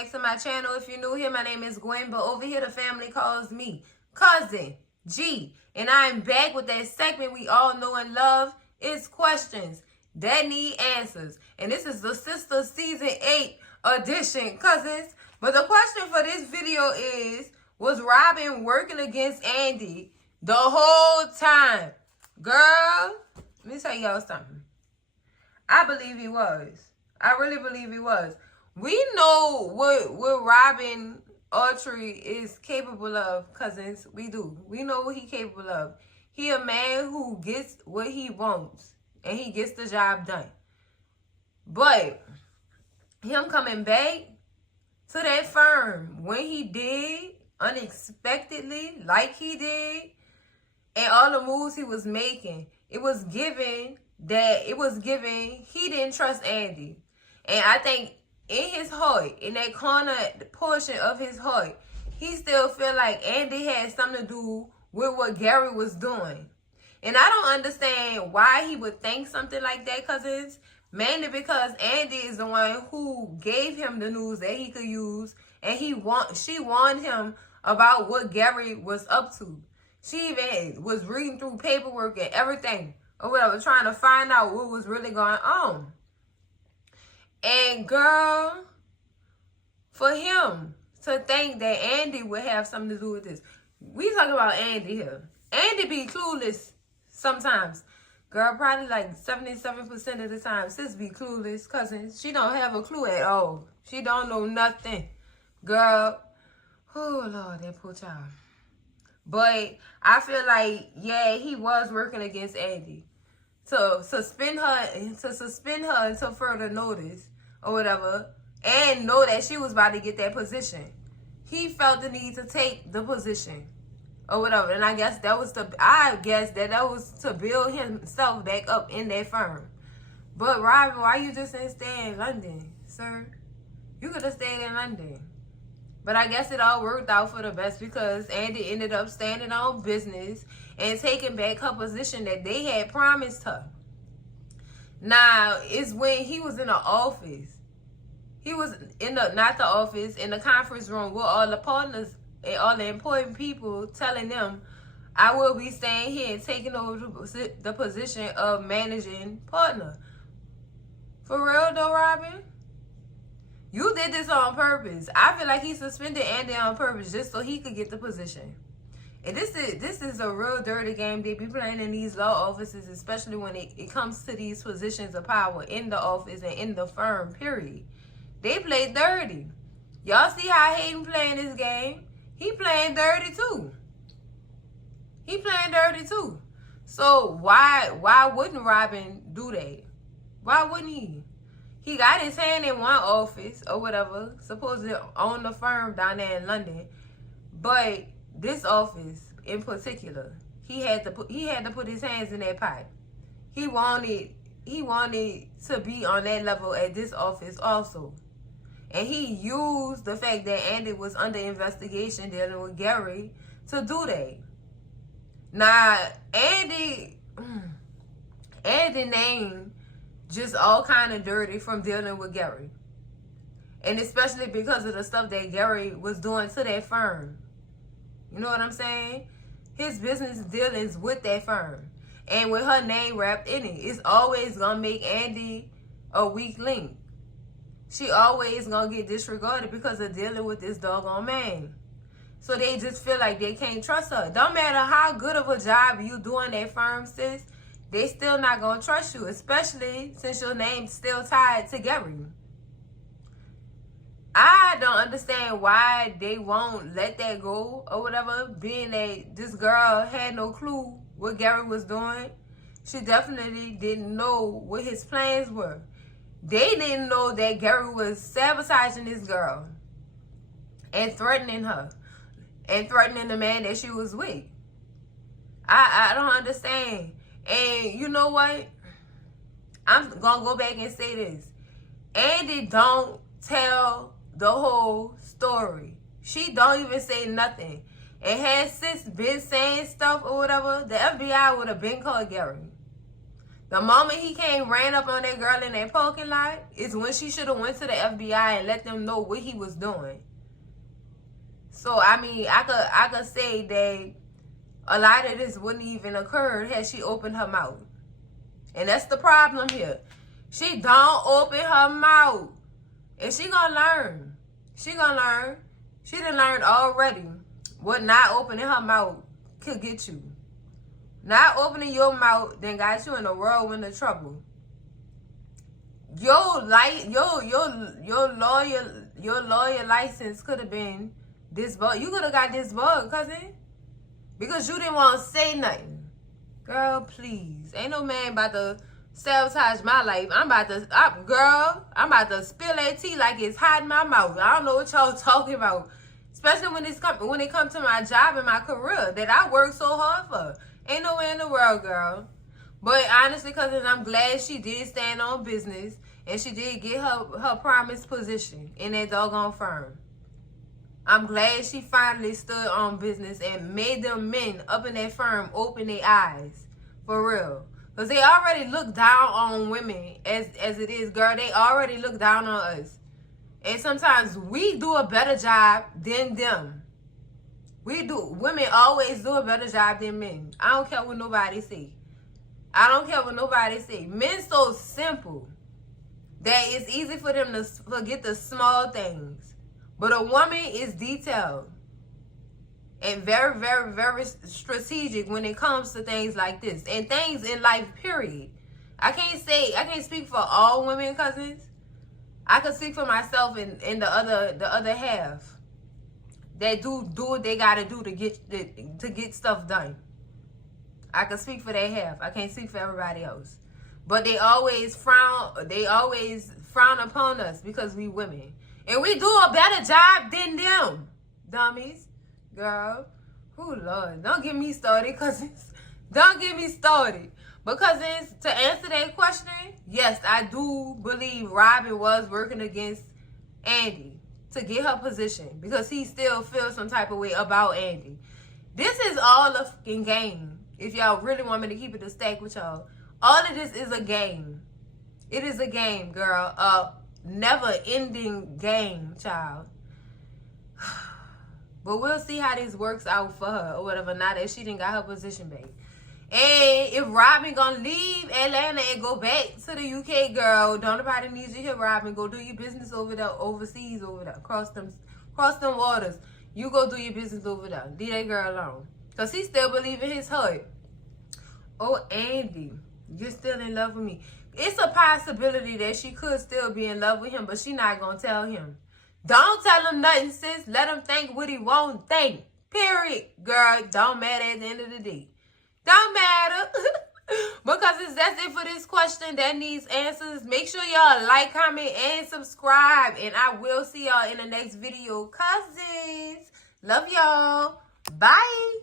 back to my channel. If you're new here, my name is Gwen, but over here the family calls me Cousin G. And I'm back with that segment we all know and love. It's questions that need answers. And this is the Sistas Season 8 edition, cousins. But the question for this video is, was Robin working against Andi the whole time? Girl, let me tell y'all something. I believe he was. I really believe he was. We know what Robin Autry is capable of, cousins. We do. We know what he's capable of. He a man who gets what he wants. And he gets the job done. But him coming back to that firm when he did, unexpectedly, like he did, and all the moves he was making, it was given he didn't trust Andi. And I think in his heart, in that corner portion of his heart, he still feel like Andi had something to do with what Gary was doing. And I don't understand why he would think something like that, cousins. Mainly because Andi is the one who gave him the news that he could use. And she warned him about what Gary was up to. She even was reading through paperwork and everything, or whatever, trying to find out what was really going on. And girl, for him to think that Andi would have something to do with this. We talk about Andi here. Andi be clueless sometimes. Girl, probably like 77% of the time, sis be clueless, cousin. She don't have a clue at all. She don't know nothing. Girl, oh Lord, that poor child. But I feel like, yeah, he was working against Andi to suspend her until further notice or whatever, and know that she was about to get that position. He felt the need to take the position or whatever, and I guess that was to build himself back up in that firm. But Robin, why you just didn't stay in London, sir? You could have stayed in London. But I guess it all worked out for the best because Andi ended up standing on business and taking back her position that they had promised her. Now, it's when he was in the office. He was in the conference room with all the partners and all the important people, telling them, I will be staying here and taking over the position of managing partner. For real though, Robin? You did this on purpose. I feel like he suspended Andi on purpose just so he could get the position. And this is a real dirty game they be playing in these law offices, especially when it comes to these positions of power in the office and in the firm, period. They play dirty. Y'all see how Hayden playing this game? He playing dirty too. He playing dirty too. So why wouldn't Robin do that? Why wouldn't he? He got his hand in one office or whatever, supposedly on the firm down there in London. But this office in particular, he had to put his hands in that pot. He wanted to be on that level at this office also. And he used the fact that Andi was under investigation dealing with Gary to do that. Now, Andi name just all kind of dirty from dealing with Gary. And especially because of the stuff that Gary was doing to that firm. You know what I'm saying? His business dealings with that firm. And with her name wrapped in it, it's always going to make Andi a weak link. She always going to get disregarded because of dealing with this doggone man. So they just feel like they can't trust her. Don't matter how good of a job you do in that firm, sis, they still not going to trust you, especially since your name's still tied to Gary. I don't understand why they won't let that go or whatever, being that this girl had no clue what Gary was doing. She definitely didn't know what his plans were. They didn't know that Gary was sabotaging this girl and threatening her and threatening the man that she was with. I don't understand. And you know what? I'm going to go back and say this. Andi don't tell the whole story. She don't even say nothing. And had sis been saying stuff or whatever, the FBI would have been called Gary. The moment he ran up on that girl in that parking lot is when she should have went to the FBI and let them know what he was doing. So, I mean, I could say that a lot of this wouldn't even occur had she opened her mouth. And that's the problem here. She don't open her mouth. And she gonna learn. She gonna learn. She done learned already what not opening her mouth could get you. Not opening your mouth then got you in a whirlwind of trouble. Your lawyer license could have been disbarred. You could have got disbarred, cousin, because you didn't want to say nothing. Girl, please, ain't no man about to sabotage my life. I'm about to spill that tea like it's hot in my mouth. I don't know what y'all talking about, especially when it comes to my job and my career that I work so hard for. Ain't no way in the world, girl. But honestly, cousin, I'm glad she did stand on business and she did get her promised position in that doggone firm. I'm glad she finally stood on business and made them men up in that firm open their eyes. For real. Because they already look down on women as it is, girl. They already look down on us. And sometimes we do a better job than them. We do. Women always do a better job than men. I don't care what nobody say. I don't care what nobody say. Men so simple that it's easy for them to forget the small things. But a woman is detailed and very, very, very strategic when it comes to things like this and things in life, period. I can't speak for all women, cousins. I can speak for myself and the other half that do what they gotta do to get stuff done. I can speak for that half. I can't speak for everybody else. But they always frown upon us because we women. And we do a better job than them. Dummies. Girl. Oh, Lord. Don't get me started, cousins. Don't get me started. But cousins, to answer that question, yes, I do believe Robin was working against Andi to get her position because he still feels some type of way about Andi. This is all a fucking game. If y'all really want me to keep it a stack with y'all, all of this is a game. It is a game, girl. A never-ending game, child. But we'll see how this works out for her or whatever, now that she didn't got her position back. And if Robin gonna leave Atlanta and go back to the UK, girl, don't nobody need you here, Robin. Go do your business over there, overseas, over there, cross them waters. You go do your business over there. Leave that girl alone. Because he still believes in his heart. Oh, Andi, you're still in love with me. It's a possibility that she could still be in love with him, but she not going to tell him. Don't tell him nothing, sis. Let him think what he won't think. Period. Girl, don't matter at the end of the day. Don't matter. Because that's it for this question that needs answers. Make sure y'all like, comment, and subscribe. And I will see y'all in the next video. Cousins. Love y'all. Bye.